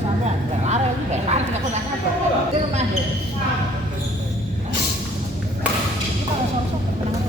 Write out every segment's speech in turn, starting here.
sampean, enggak lari iki, enggak lari aku nak apa. Iki mah. Kita sok-sok kenapa?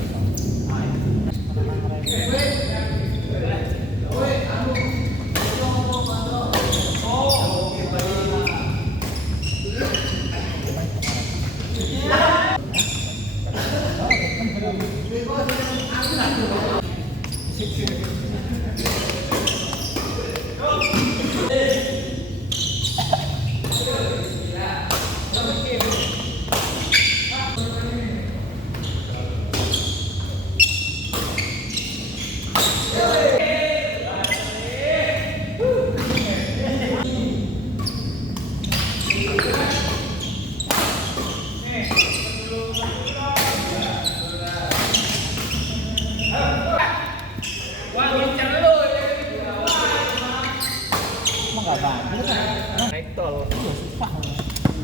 Naik tol. Iya susah.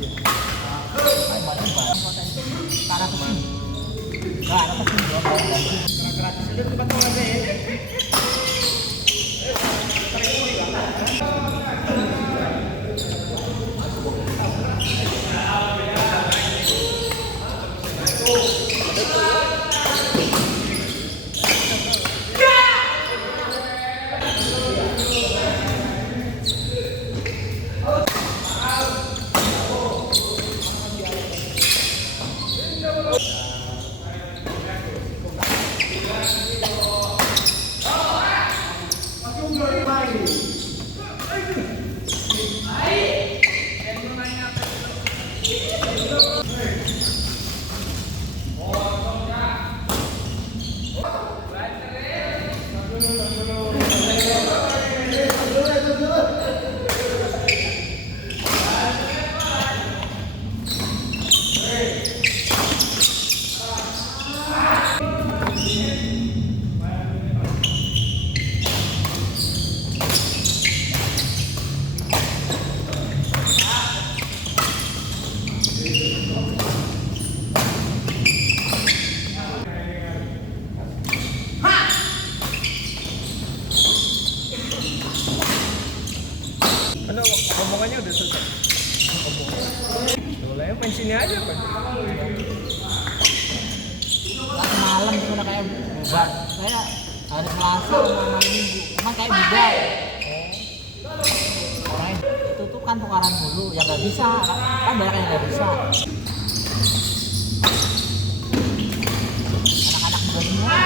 Iya. Ayo banyak potensi. Karena kesini. Enggak, ada kesini dong. Gratis itu tempat tol aja ya. Omongannya udah selesai. Boleh main sini aja kan. Malam itu udah kayak bubar. Saya hari Selasa sama malam Minggu. Emang kayak bubar. Orang itu tuh kan tukaran dulu, ya nggak bisa. Kan banyak yang nggak bisa. Anak-anak muda semua.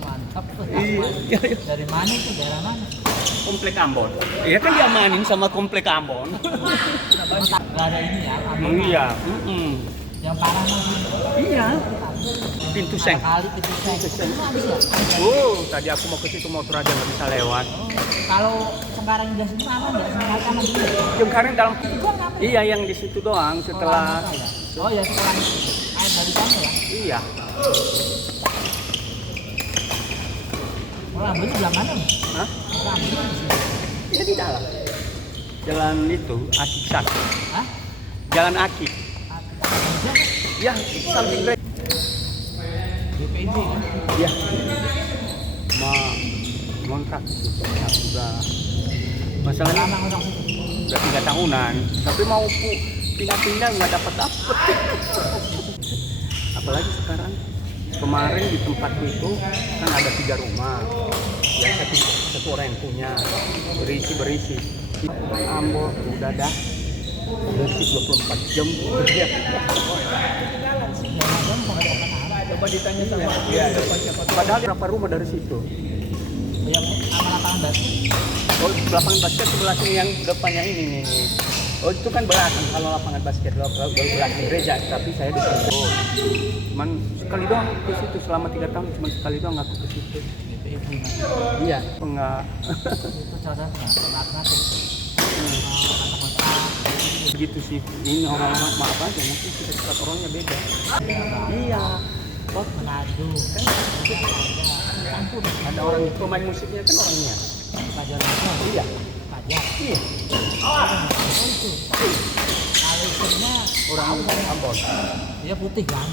Mantap tuh. Iya. Dari mana itu? Daerah mana? Komplek Ambon. Iya kan diamanin sama Komplek Ambon. Gak ada ini ya? Iya. Yang parah mah Iya. Pintu seng. kali pintu seng. Itu habis ya? Tadi aku mau ke situ motor aja nggak bisa lewat. Kalau sekarang udah sini aman nggak? Sekarang kan dulu. Yang kemarin dalam. Gua ngapain? Iya yang di situ doang setelah. Oh ya setelah air dari sana ya? Iya. Oh Ambon sebelah mana nih? Hah? Ambon di sini. Iya di dalam. Jalan itu Akik Satu. Hah? Jalan Akik. Aja? Ya, samping gereja. DPD kan? Iya. Ngontrak itu. Udah. Masalahnya Lama orang situ. udah 3 tahunan, tapi mau pindah-pindah nggak dapat. Apalagi sekarang. Kemarin di tempatku itu kan ada 3 rumah. Yang satu orang yang punya berisi. Ambon udah dah. Bersih 24 jam kerja. Coba ditanya sama Iya. Padahal berapa rumah dari situ? Yang sama lapangan basket. Oh, lapangan basket sebelah sini yang depannya ini nih. Oh, itu kan belakang kalau lapangan basket belakang gereja, tapi saya di situ. Cuman sekali doang ke situ selama 3 tahun, cuma sekali doang aku ke situ. DPD. Iya, enggak. Itu salah satu alternatif. Kata-kata begitu sih. Ini orang-orang maaf aja, mungkin sifat orangnya beda. Iya. Oh, Manado kan ada ampun ada orang pemain musiknya kan orangnya. Fajar Lasso. Iya. Fajar Iya. itu kalau istrinya Orang Ambon. dia putih kan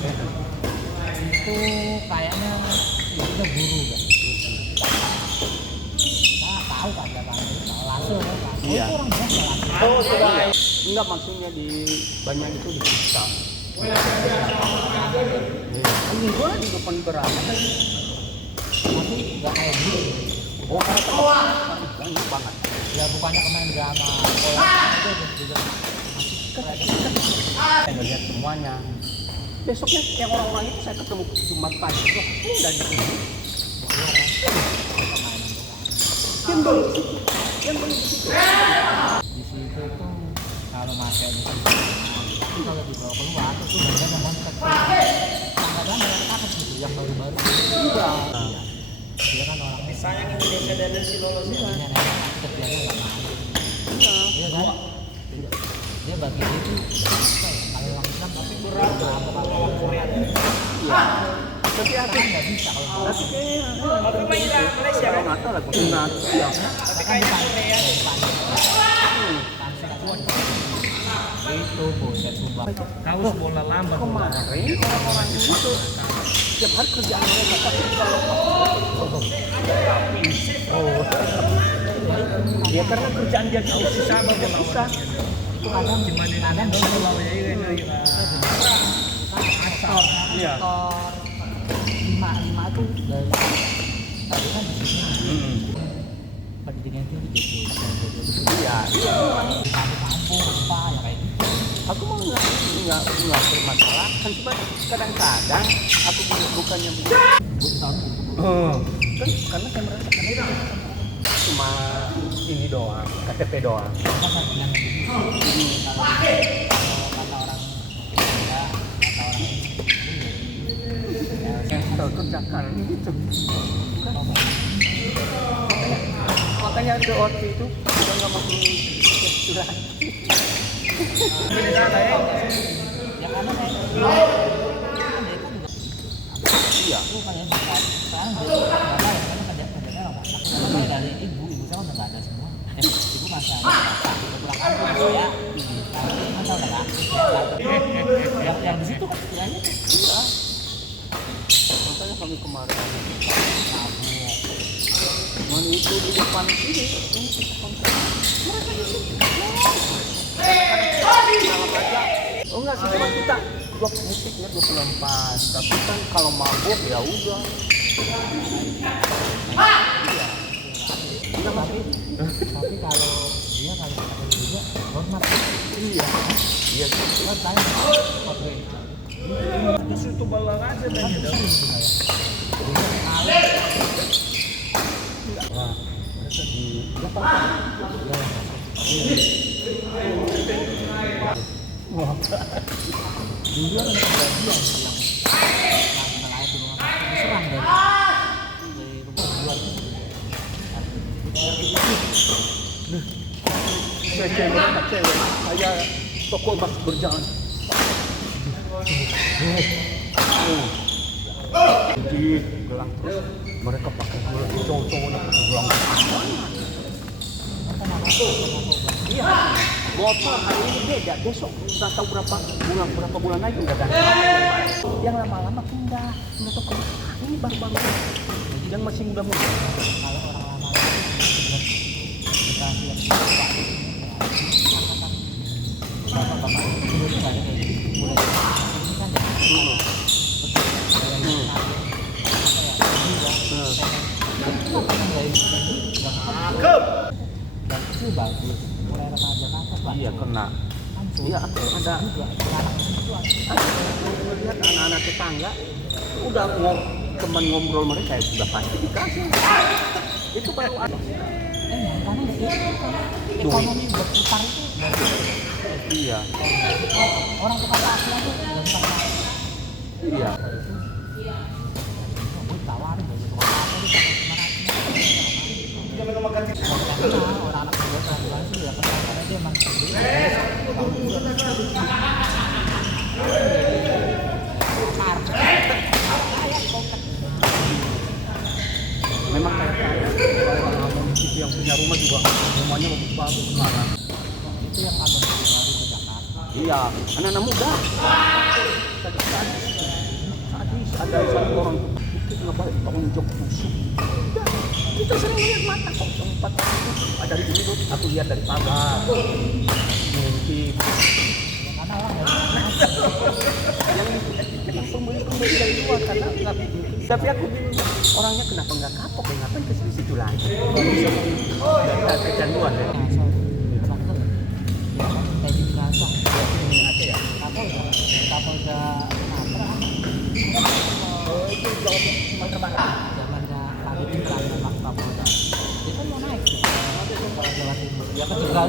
itu kayaknya ya udah guru kan nah tahu kan ada Bang Lasso kan Iya. itu orang biasa Lasso Oh, iya. Enggak, maksudnya di banyak itu di kita. Ini gua di depan berapa? tapi nggak kayak gitu Oh, banyak banget. ya bukannya kemarin drama Koyak itu juga Saya melihat semuanya. Besoknya yang orang-orang itu saya ketemu Jumat pagi. Wah, ini dari sini. Yang baru di situ. Yang baru di situ. di situ tuh kalau masuk di situ tapi kalau dibawa keluar itu banyak yang montek kadang-kadang banyak takut gitu yang baru-baru Iya. dia kan orangnya Sayang Indonesia dan si lolos ya. dia nenek kerjanya nggak mau Iya. iya kan dia bagi dia tuh apa ya kalau orang Islam tapi berat kalau orang Korea tuh Iya. Tapi aku kan nggak bisa kalau orang tapi kayaknya Tapi mainnya Malaysia kan. nggak tahu lah. Sunat. Iya. Tapi kayak Korea. itu buset sumpah Kaos bola lambat. Kemarin orang-orang itu setiap hari kerjaan mereka tapi kalau ya karena kerjaan dia susah banget susah. itu kadang kadang dia asal Iya. lima itu dari tadi kan di sini pendidikan tinggi gitu Iya. di kampung apa ya kayak gitu Aku mau nggak permasalahan, cuma kadang-kadang aku bukannya begitu. gue tahu Kan karena saya merasa karena itu cuma ini doang, KTP doang. apa kan bilang begitu kalau kata orang ya kata orang Yang tahu kerjakan gitu. Makanya ada waktu itu udah nggak mau surat. Ini ada ya. ya karena saya Iya. itu kayak sekarang dia berapa ya karena kerjanya apa tapi dari ibu saya udah nggak ada semua ibu masih ada pulang kampung saya tapi masa udah nggak yang di situ kan istilahnya tuh Iya. Makanya kami kemarin cuman itu di depan ini mereka itu oh enggak sih cuma kita blok musiknya 24 tapi kan kalau mabuk ya udah tapi kalau dia kalau kata juga hormat iya iya kan saya oke Justru itu balang aja dan kan gitu. bisa gitu saya nah mereka di depan wah dulu ada kejadian yang nelayan di rumah diserang dari rumah luar cewek saya toko emas berjalan di gelang terus mereka pakai gelang cowok-cowoknya pakai gelang iya motor hari ini beda besok nggak tahu berapa bulan lagi udah ganti yang lama-lama pindah toko ini baru-baru yang masih muda-muda kalau orang lama generasi yang tua bapak-bapak itu dulu nggak ada kayak gitu mulai ini kan dan itu bagus mulai remaja ke atas lah iya kena iya ada juga anak itu melihat anak-anak tetangga udah teman ngobrol mereka ya sudah pasti dikasih itu baru ada karena dia ekonomi berputar itu iya orang tukang taksi aja gampang iya gue tawarin dari tukang taksi itu orang anak muda kan bilang sih dia kenal karena dia emang Memang kayak kalau amunisi yang punya rumah juga rumahnya bagus sekarang. itu yang abang baru ke Jakarta. Iya, anak-anak muda. Sadis ada satu orang tuh ngapain bangun jok busuk. Kita sering lihat mata kok tempat itu ada di sini tuh. Aku lihat dari pagar. Mungkin Karena orang yang pembeli dari luar karena nggak. Tapi aku bingung orangnya kenapa nggak kapok ya ngapain ke situ lagi? Bisa kecanduan ya. kayak di Gaza. Ini aja ya. Kapolda Itu jauh Sumatera Barat. zamannya Pak Indra memang Kapolda. Dia kan mau naik tuh. Kalau Jawa Timur. Dia kan jegal.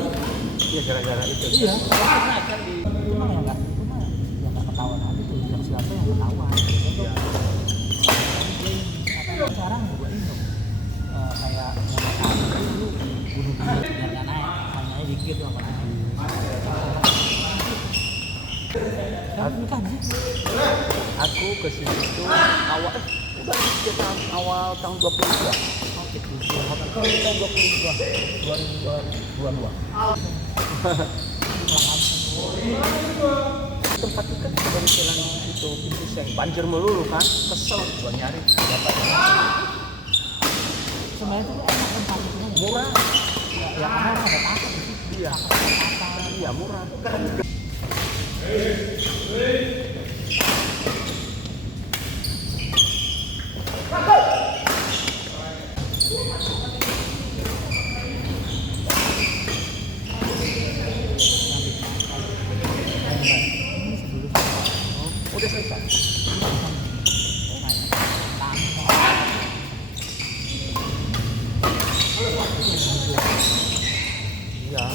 Iya gara-gara itu. Iya. Naik kan di itu mah ya enggak. Itu mah ya enggak ketahuan aja tuh. Yang siapa yang ketahuan. Iya. Sekarang juga ini kayak dulu bunuh diri yang naik. Hanya dikit loh naik. Bukan sih. Aku ke sini itu awal udah sekitar awal tahun 22. Tahun 22 2022. Tempat itu kan dari jalan itu pintu seng banjir melulu kan, kesel gua nyari dapat Sebenarnya itu enak tempat itu murah. ya karena orang ada takut di situ. Iya. Iya murah. Udah selesai. Iya.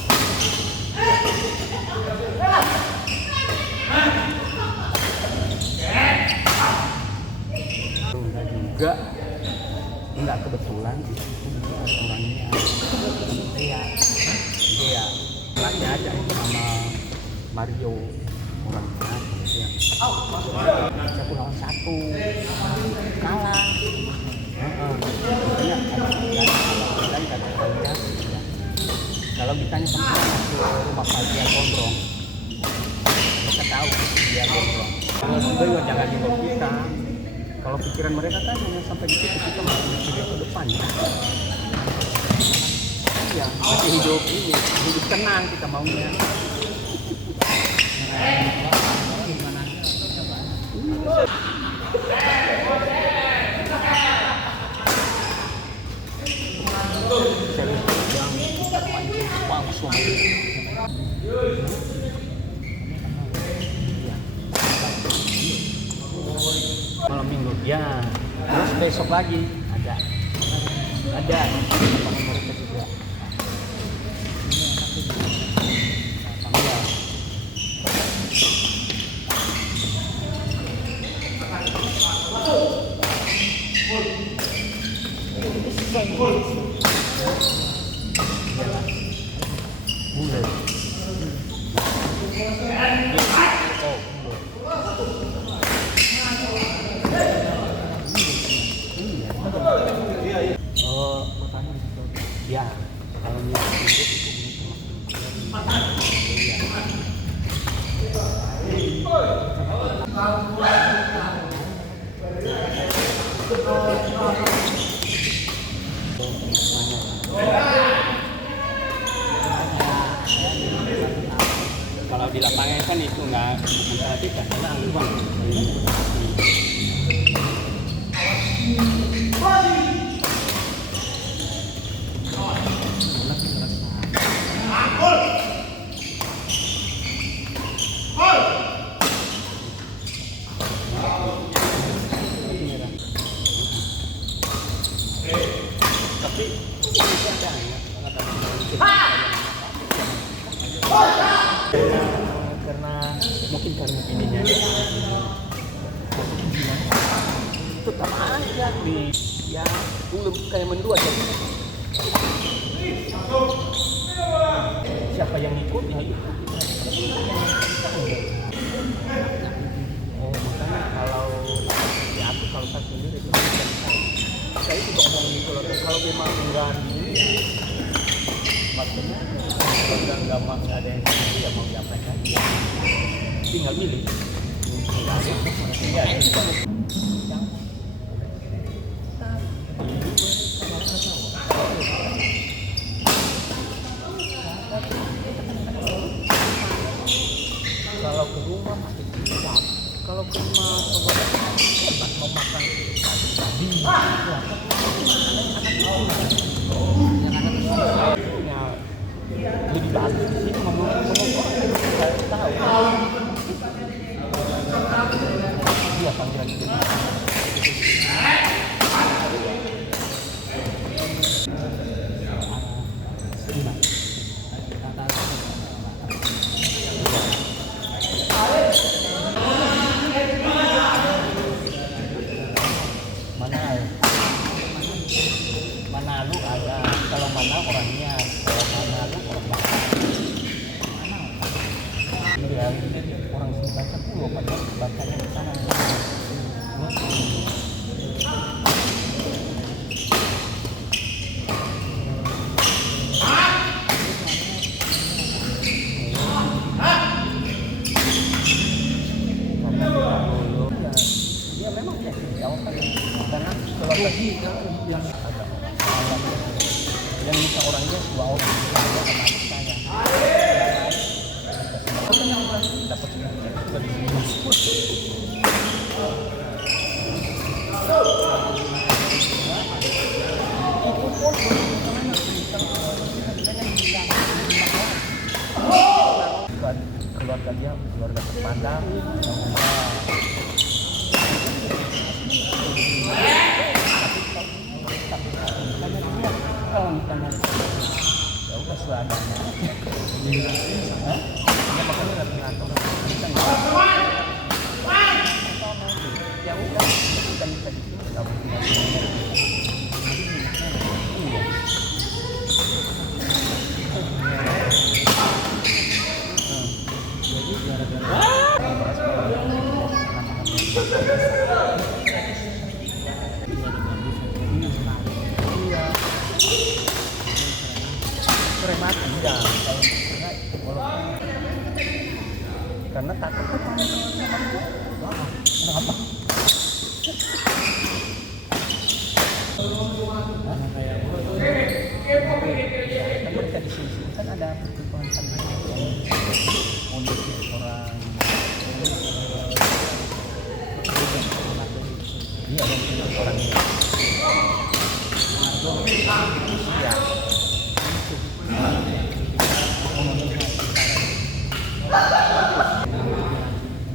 Enggak juga kebetulan di situ orangnya iya orangnya aja sama Mario orangnya ya. Satu lawan satu kalah. Makanya dan kata-katanya kalau ditanya sama ke rumah Fajar Gondrong mereka tahu dia Gondrong. Kalau juga jangan dibawa kita. Kalau pikiran mereka kan hanya sampai di situ kita masih mikir ke depan ya. Iya, masih hidup tenang kita maunya. Yang kita mancing bagus banget. Malam minggu ya, terus besok lagi ada sama mereka juga. Iya. Bulan. Ya, kalau niat hidup itu kalau di lapangan kan itu nggak bukan salah kita, karena uang. Tapi ini ada karena mungkin karena ininya tetap aja nih ya belum kayak mendua jadi siapa yang ikut ya itu. Oh makanya kalau ya aku kalau saya sendiri itu saya juga ngomong gitu loh, kalau memang enggak ini ya maksudnya kalau nggak ada yang ini ya mau diapain aja, tinggal milih. Iya, kalau ke rumah masih tidak. Kalau ke rumah saudara hebat mau makan babi. Ya lebih bagus di sini ngomong-ngomong saya tahu. Dia panggilan itu. Manado ada, kalau mana orangnya, kalau Manado orang Batak. Iya, orang Sunda Sepuluh, padahal Bataknya di sana. Dia memang ya jauh kan, karena kalau tadi yang yang minta orangnya 2 orang sama adik saya dapat keluarga dia keluarga terpandang kalau misalnya ya udah seadanya ya makanya nggak ngatur ya udah kita bisa di sini nggak punya jadi gara-gara premat enggak kalau enggak karena takut kenapa mereka di sini kan ada pertukaran politik orang ini ada orang iya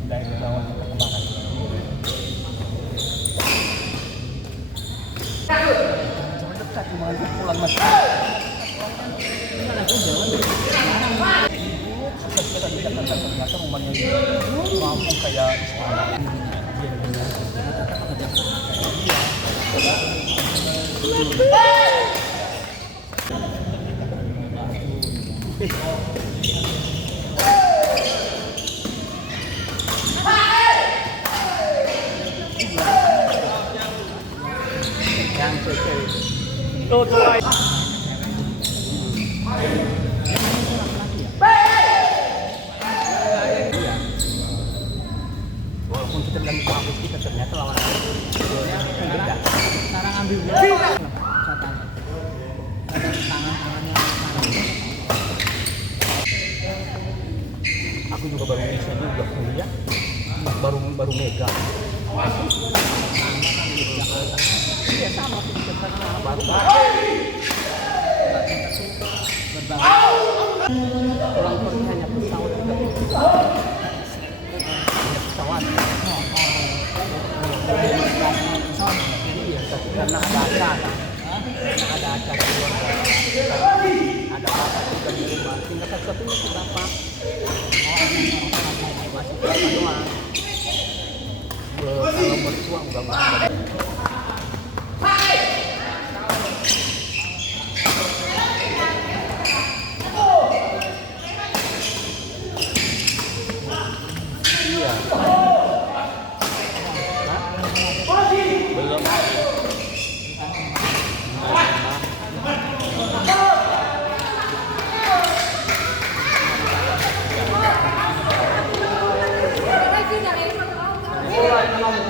dari bawahnya perkembangan cuma dekat cuma pulang masih kita bisa ternyata rumahnya mampu kayak istana yang tuh walaupun kita bilang bagus kita ternyata lawan beda. Sekarang ambil bola tangan-tangannya aku juga baru bisa juga kuliah baru megang iya sama karena baru pulang pergi hanya pesawat hanya pesawat iya karena ada acara di luar ada apa juga di rumah tinggal satu-satunya itu berapa masih berapa doang kalau mertua enggak bola yang mau